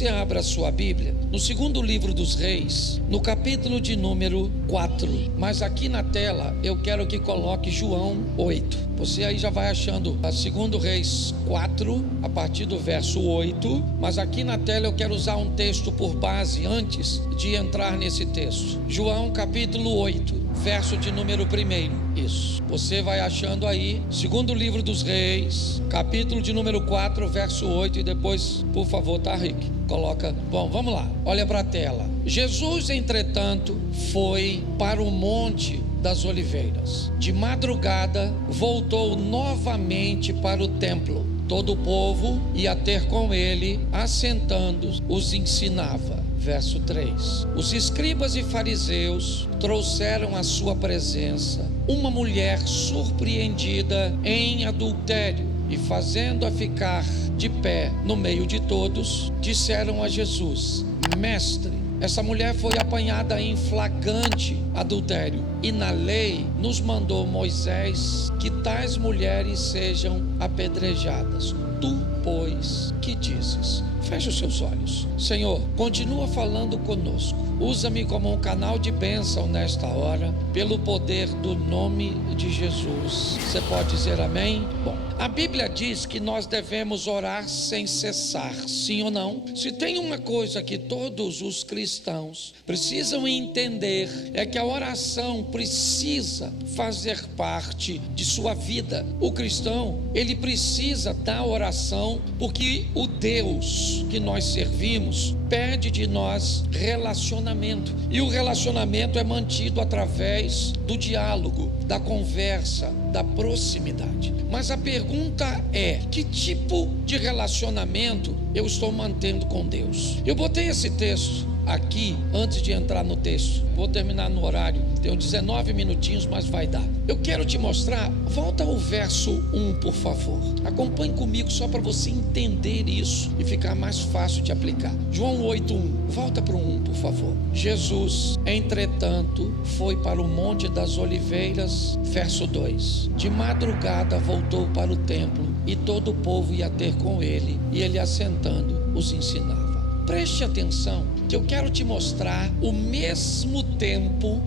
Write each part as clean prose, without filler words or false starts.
você abra a sua Bíblia no segundo livro dos Reis, no capítulo de número 4. Mas aqui na tela eu quero que coloque João 8. Você aí já vai achando a 2 Reis 4, a partir do verso 8. Mas aqui na tela eu quero usar um texto por base antes de entrar nesse texto. João capítulo 8, verso de número 1. Isso. Você vai achando aí, segundo livro dos Reis, capítulo de número 4, verso 8. E depois, por favor, tá, Rick? Coloca. Bom, vamos lá. Olha para a tela. Jesus, entretanto, foi para o Monte das Oliveiras. De madrugada, voltou novamente para o templo. Todo o povo ia ter com ele, assentando, os ensinava. Verso 3. Os escribas e fariseus trouxeram à sua presença uma mulher surpreendida em adultério, e fazendo-a ficar de pé no meio de todos, disseram a Jesus: Mestre, essa mulher foi apanhada em flagrante adultério, e na lei nos mandou Moisés que tais mulheres sejam apedrejadas. Tu, pois, que dizes? Feche os seus olhos. Senhor, continua falando conosco. Usa-me como um canal de bênção nesta hora, pelo poder do nome de Jesus. Você pode dizer amém? Bom, a Bíblia diz que nós devemos orar sem cessar, sim ou não? Se tem uma coisa que todos os cristãos precisam entender, é que a oração precisa fazer parte de sua vida. O cristão, ele precisa da oração, porque o Deus que nós servimos pede de nós relacionamento, e o relacionamento é mantido através do diálogo, da conversa, da proximidade. Mas a pergunta é: que tipo de relacionamento eu estou mantendo com Deus? Eu botei esse texto aqui antes de entrar no texto. Vou terminar no horário, tenho 19 minutinhos, mas vai dar. Eu quero te mostrar. Volta ao verso 1, por favor. Acompanhe comigo só para você entender isso e ficar mais fácil de aplicar. João 8:1. Volta para o 1, por favor. Jesus, entretanto, foi para o Monte das Oliveiras. Verso 2. De madrugada voltou para o templo, e todo o povo ia ter com ele, e ele, assentando, os ensinava. Preste atenção, que eu quero te mostrar o mesmo tempo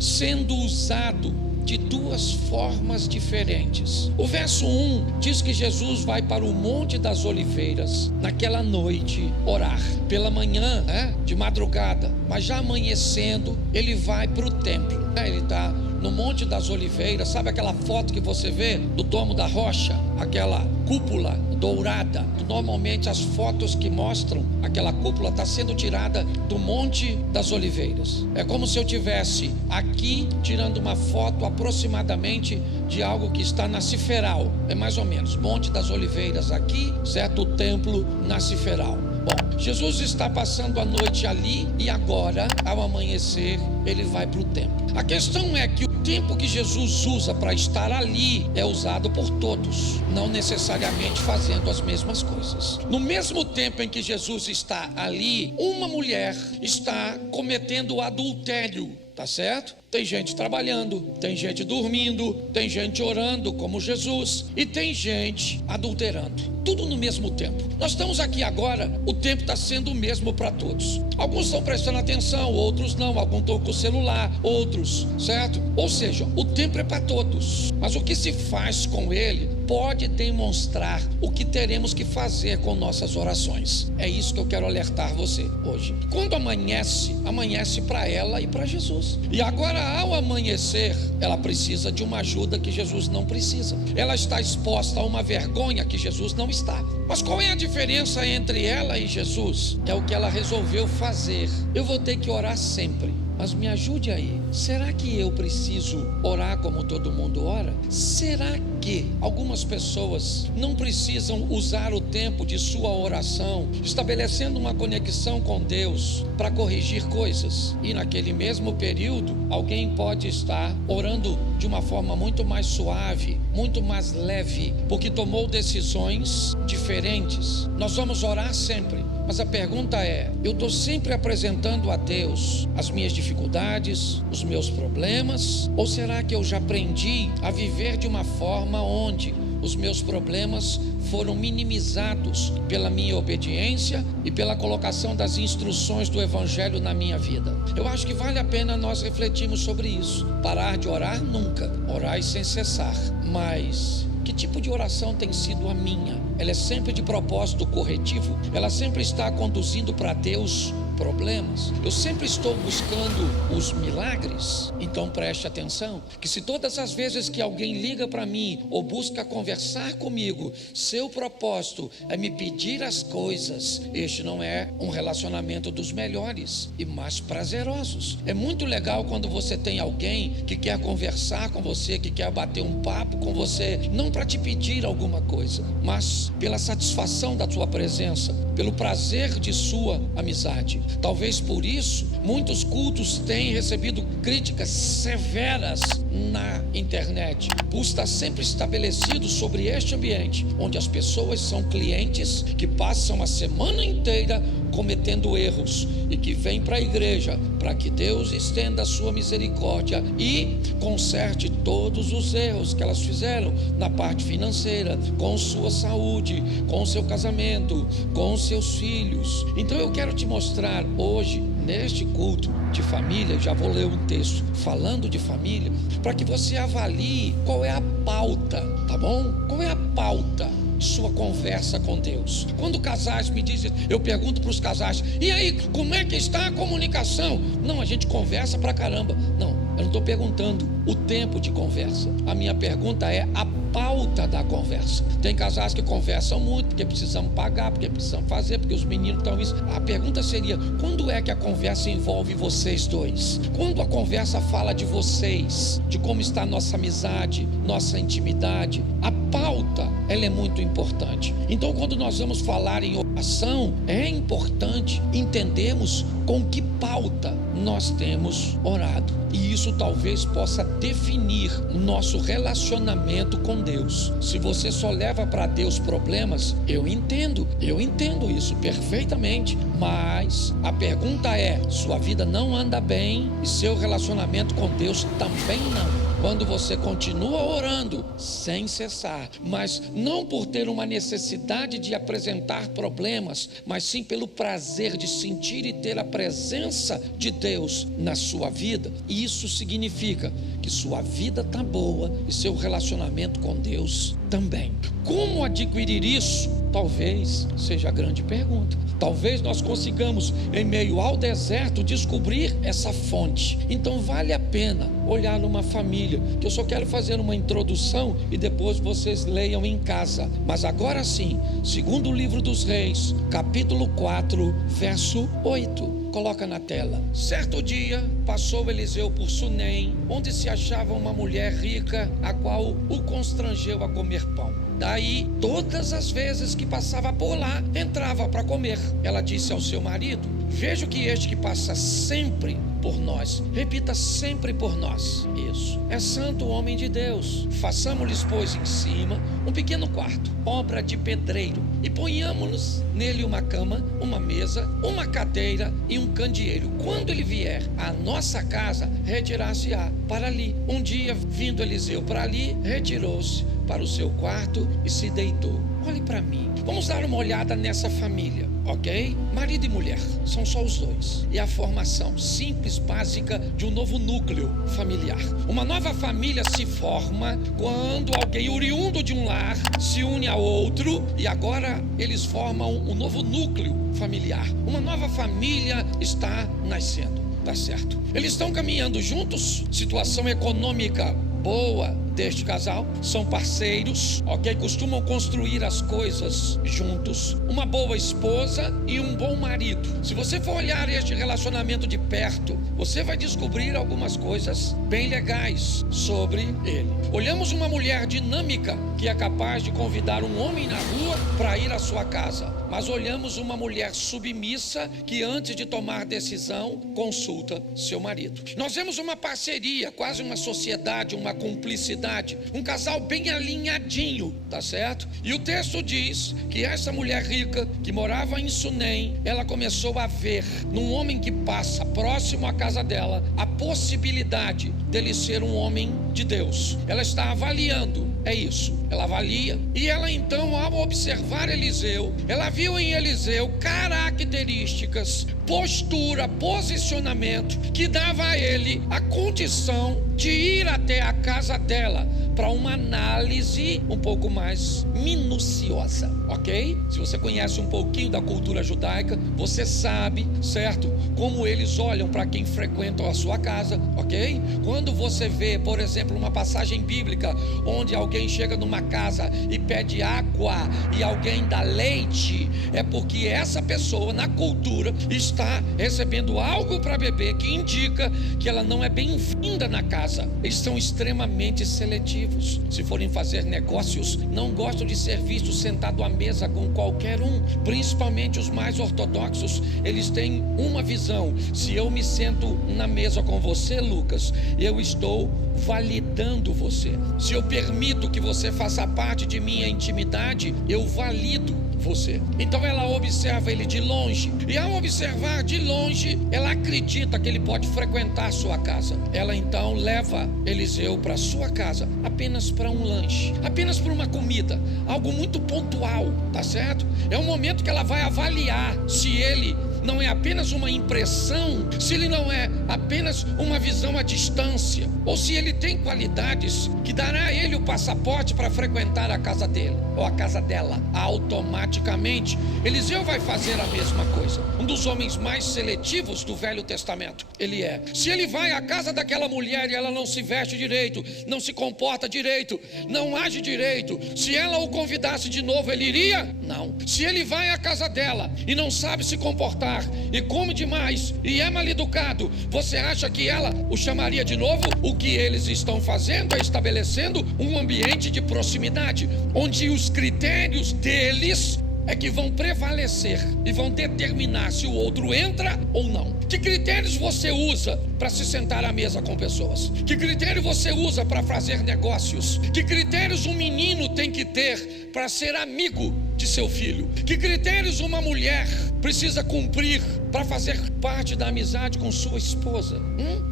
sendo usado de duas formas diferentes. O verso 1 diz que Jesus vai para o Monte das Oliveiras naquela noite orar. Pela manhã, de madrugada, mas já amanhecendo, ele vai para o templo. Ele está no Monte das Oliveiras. Sabe aquela foto que você vê do Domo da Rocha? Aquela cúpula dourada. Normalmente as fotos que mostram aquela cúpula está sendo tirada do Monte das Oliveiras. É como se eu tivesse aqui tirando uma foto aproximadamente de algo que está na Ciferal. É mais ou menos Monte das Oliveiras aqui, certo? O templo na Ciferal. Bom, Jesus está passando a noite ali, e agora, ao amanhecer, ele vai para o templo. A questão é que o tempo que Jesus usa para estar ali é usado por todos, não necessariamente fazendo as mesmas coisas. No mesmo tempo em que Jesus está ali, uma mulher está cometendo adultério. Tá certo? Tem gente trabalhando, tem gente dormindo, tem gente orando como Jesus, e tem gente adulterando. Tudo no mesmo tempo. Nós estamos aqui agora, o tempo está sendo o mesmo para todos. Alguns estão prestando atenção, outros não. Alguns estão com o celular, outros, certo? Ou seja, o tempo é para todos. Mas o que se faz com ele pode demonstrar o que teremos que fazer com nossas orações. É isso que eu quero alertar você hoje. Quando amanhece, amanhece para ela e para Jesus. E agora, ao amanhecer, ela precisa de uma ajuda que Jesus não precisa. Ela está exposta a uma vergonha que Jesus não está. Mas qual é a diferença entre ela e Jesus? É o que ela resolveu fazer. Eu vou ter que orar sempre. Mas me ajude aí. Será que eu preciso orar como todo mundo ora? Será que algumas pessoas não precisam usar o tempo de sua oração, estabelecendo uma conexão com Deus para corrigir coisas? E naquele mesmo período, alguém pode estar orando de uma forma muito mais suave, muito mais leve, porque tomou decisões diferentes. Nós vamos orar sempre. Mas a pergunta é: eu estou sempre apresentando a Deus as minhas dificuldades, os meus problemas? Ou será que eu já aprendi a viver de uma forma onde os meus problemas foram minimizados pela minha obediência e pela colocação das instruções do Evangelho na minha vida. Eu acho que vale a pena nós refletirmos sobre isso. Parar de orar nunca, orar sem cessar. Mas que tipo de oração tem sido a minha? Ela é sempre de propósito corretivo? Ela sempre está conduzindo para Deus problemas? Eu sempre estou buscando os milagres? Então preste atenção, que se todas as vezes que alguém liga para mim ou busca conversar comigo, seu propósito é me pedir as coisas, este não é um relacionamento dos melhores e mais prazerosos. É muito legal quando você tem alguém que quer conversar com você, que quer bater um papo com você, não para te pedir alguma coisa, mas pela satisfação da sua presença, pelo prazer de sua amizade. Talvez por isso muitos cultos têm recebido críticas severas na internet, por estar sempre estabelecido sobre este ambiente, onde as pessoas são clientes que passam a semana inteira cometendo erros e que vêm para a igreja para que Deus estenda a sua misericórdia e conserte todos os erros que elas fizeram na parte financeira, com sua saúde, com seu casamento, com seus filhos. Então eu quero te mostrar hoje, neste culto de família, já vou ler um texto falando de família, para que você avalie qual é a pauta, tá bom? Qual é a pauta de sua conversa com Deus? Quando casais me dizem, eu pergunto para os casais, e aí, como é que está a comunicação? Não, a gente conversa pra caramba. Não, eu não estou perguntando o tempo de conversa. A minha pergunta é a pauta da conversa. Tem casais que conversam muito, porque precisam pagar, porque precisam fazer, porque os meninos estão isso. A pergunta seria, quando é que a conversa envolve vocês dois? Quando a conversa fala de vocês, de como está a nossa amizade, nossa intimidade? A pauta, ela é muito importante. Então, quando nós vamos falar em oração, é importante entendermos com que pauta nós temos orado. E isso talvez possa definir o nosso relacionamento com Deus. Se você só leva para Deus problemas, eu entendo isso perfeitamente. Mas a pergunta é, sua vida não anda bem e seu relacionamento com Deus também não. Quando você continua orando sem cessar, mas não por ter uma necessidade de apresentar problemas, mas sim pelo prazer de sentir e ter a presença de Deus na sua vida, isso significa que sua vida está boa e seu relacionamento com Deus também. Como adquirir isso? Talvez seja a grande pergunta. Talvez nós consigamos, em meio ao deserto, descobrir essa fonte. Então vale a pena olhar numa família, que eu só quero fazer uma introdução e depois vocês leiam em casa. Mas agora sim, segundo o livro dos Reis, capítulo 4, verso 8. Coloca na tela. Certo dia passou Eliseu por Sunem, onde se achava uma mulher rica, a qual o constrangeu a comer pão. Daí, todas as vezes que passava por lá, entrava para comer. Ela disse ao seu marido, vejo que este que passa sempre por nós, repita sempre por nós. Isso, é santo homem de Deus. Façamos-lhes, pois, em cima um pequeno quarto, obra de pedreiro, e ponhamos nele uma cama, uma mesa, uma cadeira e um candeeiro. Quando ele vier à nossa casa, retirar-se-á para ali. Um dia, vindo Eliseu para ali, retirou-se para o seu quarto e se deitou. Olhe para mim, vamos dar uma olhada nessa família, ok? Marido e mulher, são só os dois. E a formação simples, básica de um novo núcleo familiar. Uma nova família se forma quando alguém oriundo de um lar se une a outro e agora eles formam um novo núcleo familiar. Uma nova família está nascendo, tá certo? Eles estão caminhando juntos, situação econômica boa deste casal, são parceiros, ok? Costumam construir as coisas juntos, uma boa esposa e um bom marido. Se você for olhar este relacionamento de perto, você vai descobrir algumas coisas bem legais sobre ele. Olhamos uma mulher dinâmica que é capaz de convidar um homem na rua para ir à sua casa, mas olhamos uma mulher submissa que antes de tomar decisão consulta seu marido. Nós vemos uma parceria, quase uma sociedade, uma cumplicidade intimidade, um casal bem alinhadinho, tá certo? E o texto diz que essa mulher rica que morava em Sunem, ela começou a ver num homem que passa próximo à casa dela a possibilidade dele ser um homem de Deus. Ela está avaliando, é isso, ela avalia. E ela então, ao observar Eliseu, ela viu em Eliseu características, postura, posicionamento que dava a ele a condição de ir até a casa dela para uma análise um pouco mais minuciosa, ok? Se você conhece um pouquinho da cultura judaica, você sabe, certo? Como eles olham para quem frequenta a sua casa, ok? Quando você vê, por exemplo, uma passagem bíblica onde alguém chega numa casa e pede água e alguém dá leite, é porque essa pessoa na cultura está recebendo algo para beber que indica que ela não é bem-vinda na casa. Eles são extremamente seletivos. Se forem fazer negócios, não gostam de ser vistos sentado à mesa com qualquer um, principalmente os mais ortodoxos. Eles têm uma visão: se eu me sento na mesa com você, Lucas, eu estou validando você. Se eu permito que você faça parte de minha intimidade, eu valido você. Então ela observa ele de longe, e ao observar de longe, ela acredita que ele pode frequentar a sua casa. Ela então leva Eliseu para sua casa, apenas para um lanche, apenas para uma comida, algo muito pontual, tá certo? É um momento que ela vai avaliar se ele não é apenas uma impressão, se ele não é apenas uma visão à distância, ou se ele tem qualidades que dará a ele o passaporte para frequentar a casa dele, ou a casa dela. Automaticamente, Eliseu vai fazer a mesma coisa. Um dos homens mais seletivos do Velho Testamento, ele é. Se ele vai à casa daquela mulher e ela não se veste direito, não se comporta direito, não age direito, se ela o convidasse de novo, ele iria? Não. Se ele vai à casa dela e não sabe se comportar, e come demais e é mal educado, você acha que ela o chamaria de novo? O que eles estão fazendo é estabelecendo um ambiente de proximidade, onde os critérios deles é que vão prevalecer e vão determinar se o outro entra ou não. Que critérios você usa para se sentar à mesa com pessoas? Que critério você usa para fazer negócios? Que critérios um menino tem que ter para ser amigo de seu filho? Que critérios uma mulher precisa cumprir para fazer parte da amizade com sua esposa?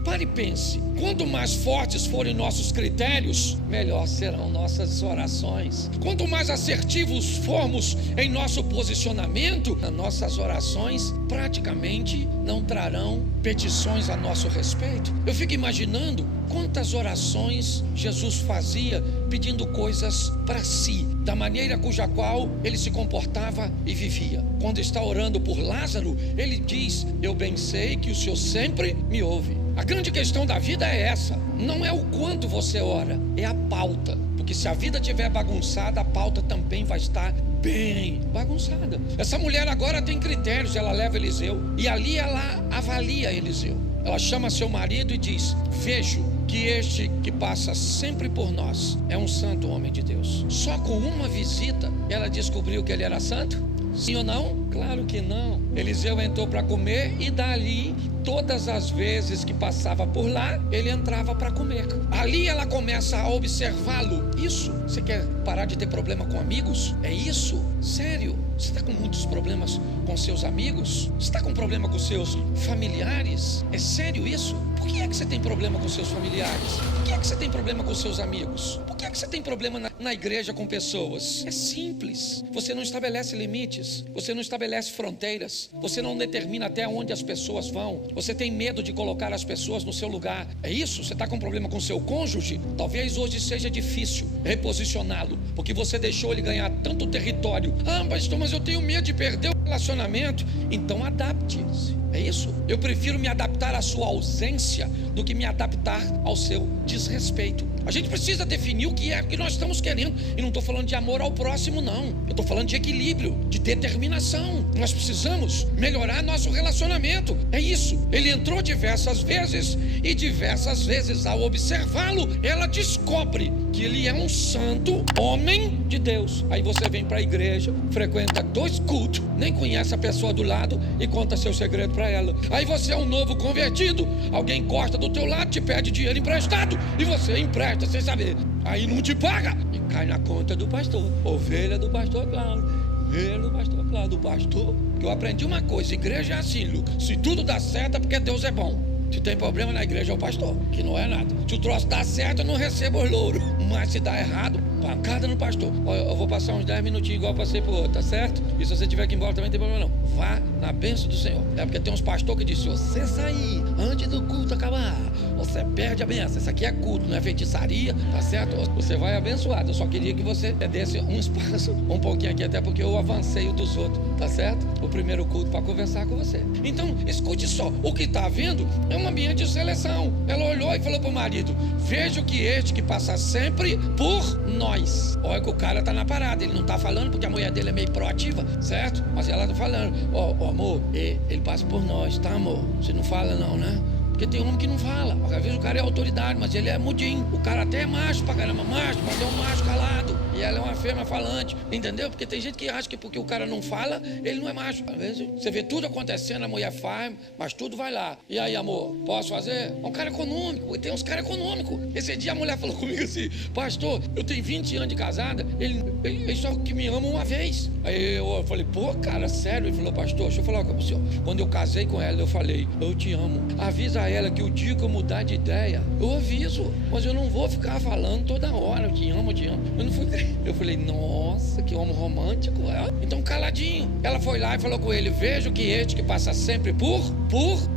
Pare e pense. Quanto mais fortes forem nossos critérios, melhor serão nossas orações. Quanto mais assertivos formos em nosso posicionamento, as nossas orações praticamente não trarão petições a nosso respeito. Eu fico imaginando quantas orações Jesus fazia pedindo coisas para si, da maneira cuja qual ele se comportava e vivia. Quando está orando por Lázaro, ele diz: eu bem sei que o Senhor sempre me ouve. A grande questão da vida é essa, não é o quanto você ora, é a pauta. Porque se a vida estiver bagunçada, a pauta também vai estar bem bagunçada. Essa mulher agora tem critérios, ela leva Eliseu e ali ela avalia Eliseu. Ela chama seu marido e diz: vejo que este que passa sempre por nós é um santo homem de Deus. Só com uma visita ela descobriu que ele era santo? Sim ou não? Claro que não. Eliseu entrou para comer e dali, todas as vezes que passava por lá, ele entrava para comer. Ali ela começa a observá-lo. Isso? Você quer parar de ter problema com amigos? É isso? Sério? Você está com muitos problemas com seus amigos? Você está com problema com seus familiares? É sério isso? Por que é que você tem problema com seus familiares? Por que é que você tem problema com seus amigos? Por que é que você tem problema na igreja com pessoas? É simples. Você não estabelece limites. Você não estabelece fronteiras. Você não determina até onde as pessoas vão. Você tem medo de colocar as pessoas no seu lugar. É isso? Você está com problema com seu cônjuge? Talvez hoje seja difícil reposicioná-lo, porque você deixou ele ganhar tanto território. Mas eu tenho medo de perder o relacionamento. Então adapte-se. É isso? Eu prefiro me adaptar à sua ausência do que me adaptar ao seu desrespeito. A gente precisa definir o que é que nós estamos querendo. E não estou falando de amor ao próximo, não. Eu estou falando de equilíbrio, de determinação. Nós precisamos melhorar nosso relacionamento. É isso. Ele entrou diversas vezes e diversas vezes, ao observá-lo, ela descobre que ele é um santo homem de Deus. Aí você vem para a igreja, frequenta 2 cultos, nem conhece a pessoa do lado e conta seu segredo para ela. Aí você é um novo convertido, alguém corta do teu lado, te pede dinheiro emprestado e você empresta sem saber. Aí não te paga e cai na conta do pastor. Ovelha do pastor Cláudio, ovelha do pastor Cláudio, do pastor. Que eu aprendi uma coisa, igreja é assim, Lucas. Se tudo dá certo é porque Deus é bom. Se tem problema na igreja é o pastor, que não é nada. Se o troço dá certo, eu não recebo os louros. Mas se dá errado, pancada no pastor. Eu vou passar uns 10 minutinhos igual eu passei pro outro, tá certo? E se você tiver que ir embora também não tem problema não. Vá na bênção do Senhor. É porque tem uns pastores que dizem, se você sair antes do culto acabar, você perde a bênção. Isso aqui é culto, não é feitiçaria, tá certo? Você vai abençoado. Eu só queria que você desse um espaço, um pouquinho aqui, até porque eu avancei o dos outros, tá certo? O primeiro culto para conversar com você. Então, escute só, o que está vendo é um ambiente de seleção. Ela olhou e falou pro marido, veja que este que passa sempre por nós. Olha que o cara tá na parada, ele não tá falando porque a mulher dele é meio proativa, certo? Mas ela tá falando, ó amor, ele passa por nós, tá amor? Você não fala não, né? Porque tem homem que não fala. Às vezes o cara é autoridade, mas ele é mudinho. O cara até é macho pra caramba, macho, mas é um macho calado. E ela é uma fêmea falante, entendeu? Porque tem gente que acha que porque o cara não fala, ele não é macho. Às vezes você vê tudo acontecendo, a mulher faz, mas tudo vai lá. E aí, amor, posso fazer? É um cara econômico, e tem uns caras econômicos. Esse dia a mulher falou comigo assim, pastor, eu tenho 20 anos de casada, ele só que me ama uma vez. Aí eu falei, pô, cara, sério? Ele falou, pastor, deixa eu falar com o senhor. Quando eu casei com ela, eu falei, eu te amo. Avisa a ela que o dia que eu mudar de ideia, eu aviso, mas eu não vou ficar falando toda hora, eu te amo, eu te amo. Eu não fui. Eu falei, nossa, que homem romântico. Então caladinho. Ela foi lá e falou com ele, veja que este que passa sempre por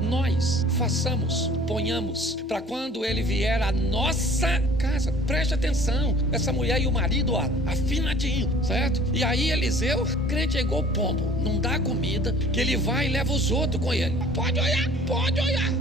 nós, façamos, ponhamos, para quando ele vier à nossa casa, preste atenção, essa mulher e o marido, ó, afinadinho, certo? E aí Eliseu, crente é igual pombo, não dá comida, que ele vai e leva os outros com ele. Pode olhar,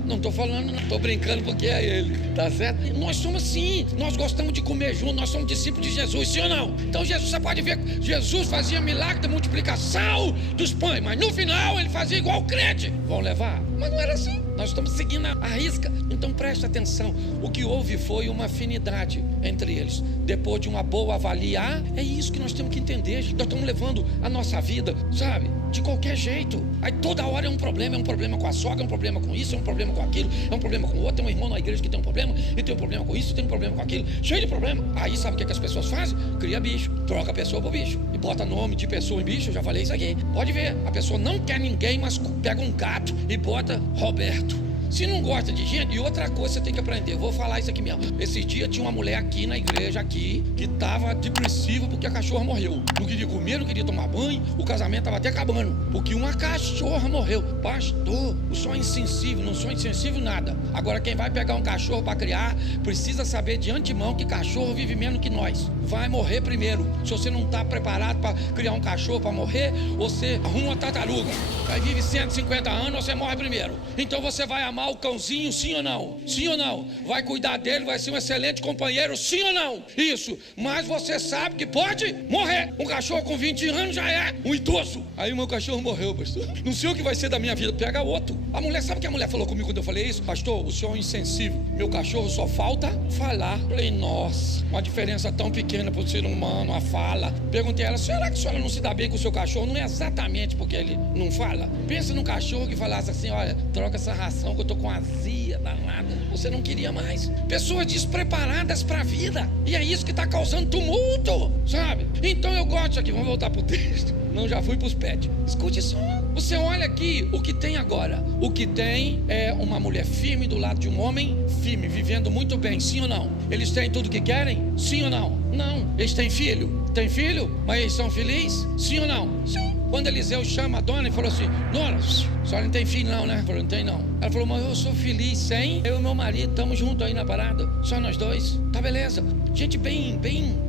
não estou falando, não estou brincando porque é ele, tá certo? Nós somos assim, nós gostamos de comer junto, nós somos discípulos de Jesus, sim ou não? Então Jesus, você pode ver, Jesus fazia milagre de multiplicação dos pães, mas no final ele fazia igual o crente. Vão levar? Mas não era assim. Nós estamos seguindo a risca. Então preste atenção. O que houve foi uma afinidade entre eles. Depois de uma boa avaliar, é isso que nós temos que entender. Nós estamos levando a nossa vida, sabe, de qualquer jeito. Aí toda hora é um problema com a sogra, é um problema com isso, é um problema com aquilo, é um problema com o outro. Tem um irmão na igreja que tem um problema, e tem um problema com isso, tem um problema com aquilo, cheio de problema. Aí sabe o que as pessoas fazem? Cria bicho, troca a pessoa pro bicho e bota nome de pessoa em bicho. Eu já falei isso aqui. Pode ver, a pessoa não quer ninguém, mas pega um gato e bota Roberto. Se não gosta de gente, e outra coisa você tem que aprender, eu vou falar isso aqui mesmo. Esses dias tinha uma mulher aqui na igreja, aqui, que estava depressiva porque a cachorra morreu. Não queria comer, não queria tomar banho, o casamento estava até acabando, porque uma cachorra morreu. Pastor, eu sou insensível, não sou insensível nada. Agora quem vai pegar um cachorro para criar, precisa saber de antemão que cachorro vive menos que nós. Vai morrer primeiro. Se você não está preparado para criar um cachorro para morrer, você arruma uma tartaruga. Aí vive 150 anos, você morre primeiro. Então você vai amar o cãozinho, sim ou não? Sim ou não? Vai cuidar dele, vai ser um excelente companheiro, sim ou não? Isso, mas você sabe que pode morrer. Um cachorro com 20 anos já é um idoso. Aí o meu cachorro morreu, pastor. Não sei o que vai ser da minha vida, pega outro. A mulher, sabe o que a mulher falou comigo quando eu falei isso? Pastor, o senhor é insensível, meu cachorro só falta falar. Falei, nossa, uma diferença tão pequena para o ser humano, a fala. Perguntei a ela, será que a senhora não se dá bem com o seu cachorro? Não é exatamente porque ele não fala? Pensa num cachorro que falasse assim, olha, troca essa ração que eu tô com azia danada, você não queria mais. Pessoas despreparadas para a vida, e é isso que está causando tumulto, sabe? Então eu gosto aqui, vamos voltar pro texto. Não, já fui pros pets. Escute só. Você olha aqui o que tem agora. O que tem é uma mulher firme do lado de um homem firme, vivendo muito bem, sim ou não? Eles têm tudo o que querem? Sim ou não? Não. Eles têm filho? Tem filho? Mas eles são felizes? Sim ou não? Sim. Quando Eliseu chama a dona e falou assim, dona, a senhora não tem filho não, né? Ela falou, não tem não. Ela falou, mas eu sou feliz sem. Eu e meu marido estamos juntos aí na parada, só nós dois. Tá beleza. Gente bem,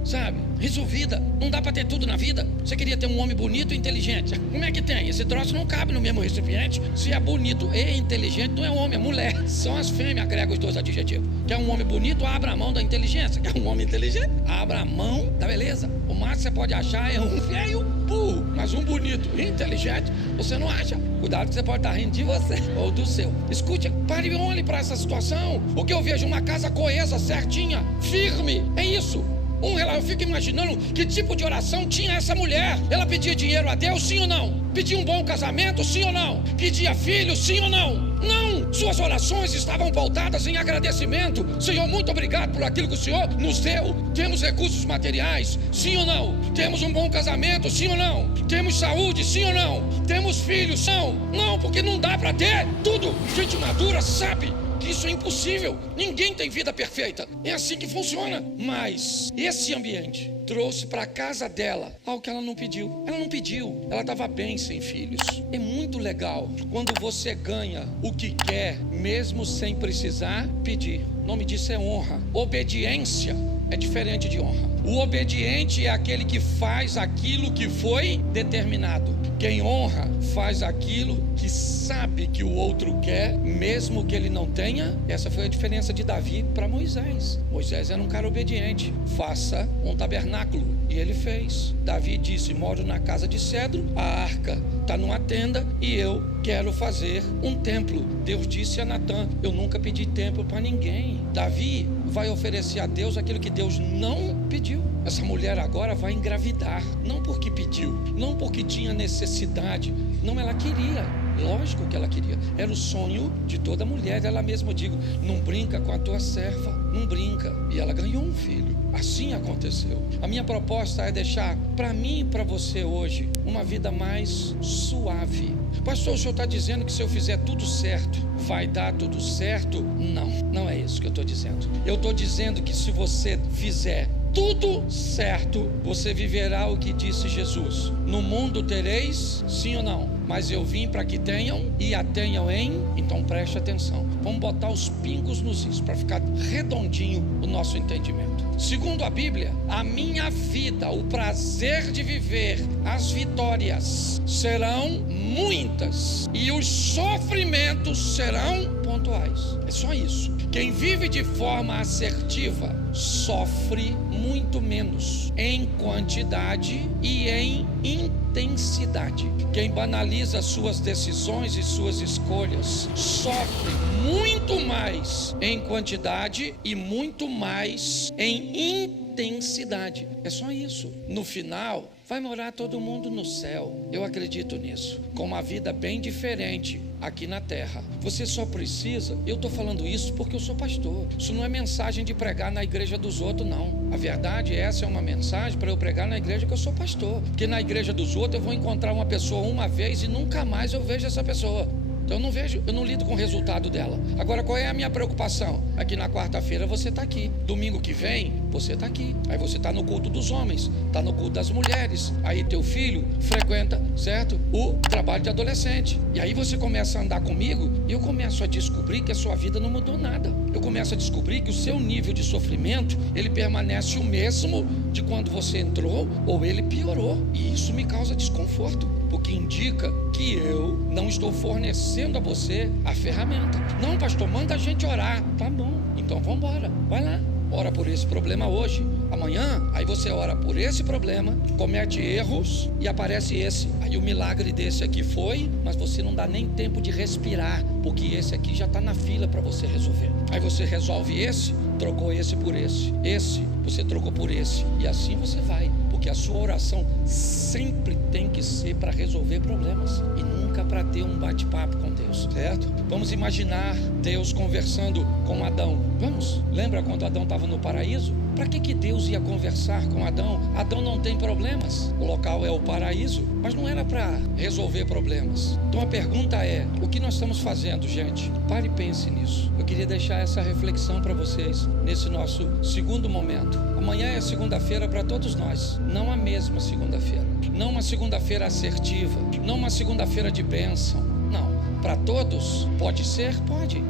sabe, resolvida. Não dá pra ter tudo na vida. Você queria ter um homem bonito e inteligente. Como é que tem? Esse troço não cabe no mesmo recipiente. Se é bonito e inteligente, não é homem, é mulher. São as fêmeas, agrega os dois adjetivos. Quer um homem bonito, abra a mão da inteligência. Quer um homem inteligente, abra a mão da beleza. O máximo que você pode achar é um feio burro, mas um bonito e inteligente você não acha. Cuidado que você pode estar rindo de você ou do seu. Escute, pare e olhe para essa situação. O que eu vejo, uma casa coesa, certinha, firme. É isso. Eu fico imaginando que tipo de oração tinha essa mulher. Ela pedia dinheiro a Deus, sim ou não? Pedia um bom casamento, sim ou não? Pedia filho, sim ou não? Não! Suas orações estavam pautadas em agradecimento. Senhor, muito obrigado por aquilo que o Senhor nos deu. Temos recursos materiais, sim ou não? Temos um bom casamento, sim ou não? Temos saúde, sim ou não? Temos filhos, não? Não, porque não dá para ter tudo. Gente madura sabe que isso é impossível. Ninguém tem vida perfeita. É assim que funciona. Mas esse ambiente trouxe para a casa dela algo que ela não pediu. Ela não pediu. Ela estava bem sem filhos. É muito legal quando você ganha o que quer, mesmo sem precisar pedir. O nome disso é honra. Obediência é diferente de honra. O obediente é aquele que faz aquilo que foi determinado. Quem honra faz aquilo que sabe que o outro quer, mesmo que ele não tenha. Essa foi a diferença de Davi para Moisés. Moisés era um cara obediente. Faça um tabernáculo. E ele fez. Davi disse: moro na casa de cedro, a arca está numa tenda e eu quero fazer um templo. Deus disse a Natã: eu nunca pedi templo para ninguém. Davi vai oferecer a Deus aquilo que Deus não pediu. Essa mulher agora vai engravidar, não porque pediu, não porque tinha necessidade, não, ela queria. Lógico que ela queria, era o sonho de toda mulher. Ela mesma digo: não brinca com a tua serva, não brinca. E ela ganhou um filho, assim aconteceu. A minha proposta é deixar para mim e para você hoje uma vida mais suave. Pastor, o senhor está dizendo que se eu fizer tudo certo, vai dar tudo certo? Não, não é isso que eu estou dizendo. Eu estou dizendo que se você fizer tudo certo, você viverá o que disse Jesus: no mundo tereis, sim ou não? Mas eu vim para que tenham e a tenham em... Então preste atenção, vamos botar os pingos nos is para ficar redondinho o nosso entendimento. Segundo a Bíblia, a minha vida, o prazer de viver, as vitórias serão muitas e os sofrimentos serão pontuais. É só isso. Quem vive de forma assertiva sofre muito menos em quantidade e em intensidade. Quem banaliza suas decisões e suas escolhas sofre muito mais em quantidade e muito mais em intensidade. É só isso. No final, vai morar todo mundo no céu. Eu acredito nisso. Com uma vida bem diferente aqui na terra. Você só precisa... Eu estou falando isso porque eu sou pastor. Isso não é mensagem de pregar na igreja dos outros, não. A verdade, essa é uma mensagem para eu pregar na igreja que eu sou pastor. Porque na igreja dos outros eu vou encontrar uma pessoa uma vez e nunca mais eu vejo essa pessoa. Então eu não lido com o resultado dela. Agora, qual é a minha preocupação? Aqui na quarta-feira você está aqui. Domingo que vem, você está aqui. Aí você está no culto dos homens, está no culto das mulheres. Aí teu filho frequenta, certo? O trabalho de adolescente. E aí você começa a andar comigo e eu começo a descobrir que a sua vida não mudou nada. Eu começo a descobrir que o seu nível de sofrimento, ele permanece o mesmo de quando você entrou, ou ele piorou. E isso me causa desconforto, porque indica que eu não estou fornecendo a você a ferramenta. Não, pastor, manda a gente orar. Tá bom, então vamos embora, vai lá. Ora por esse problema hoje, amanhã, aí você ora por esse problema, comete erros e aparece esse. Aí o milagre desse aqui foi, mas você não dá nem tempo de respirar, porque esse aqui já está na fila para você resolver. Aí você resolve esse, trocou esse por esse, você trocou por esse, e assim você vai. Porque a sua oração sempre tem que ser para resolver problemas e nunca para ter um bate-papo com Deus, certo? Vamos imaginar Deus conversando com Adão. Vamos? Lembra quando Adão estava no paraíso? Para que Deus ia conversar com Adão? Adão não tem problemas, o local é o paraíso, mas não era para resolver problemas. Então a pergunta é: o que nós estamos fazendo, gente? Pare e pense nisso. Eu queria deixar essa reflexão para vocês nesse nosso segundo momento. Amanhã é segunda-feira para todos nós, não a mesma segunda-feira, não uma segunda-feira assertiva, não uma segunda-feira de bênção, não. Para todos, pode ser? Pode.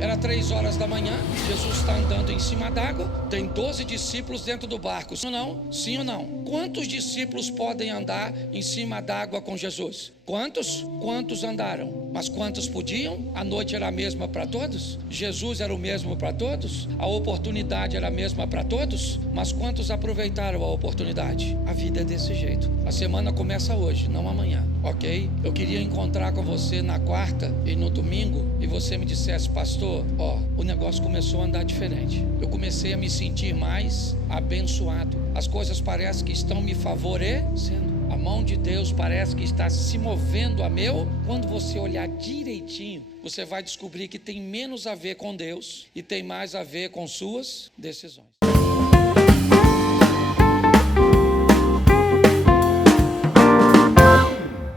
Era 3 horas da manhã, Jesus está andando em cima d'água, tem 12 discípulos dentro do barco, sim ou não? Sim ou não? Quantos discípulos podem andar em cima d'água com Jesus? Quantos? Quantos andaram? Mas quantos podiam? A noite era a mesma para todos? Jesus era o mesmo para todos? A oportunidade era a mesma para todos? Mas quantos aproveitaram a oportunidade? A vida é desse jeito. A semana começa hoje, não amanhã, ok? Eu queria encontrar com você na quarta e no domingo e você me dissesse: acontece, pastor? O negócio começou a andar diferente. Eu comecei a me sentir mais abençoado. As coisas parecem que estão me favorecendo. A mão de Deus parece que está se movendo a meu. Quando você olhar direitinho, você vai descobrir que tem menos a ver com Deus e tem mais a ver com suas decisões.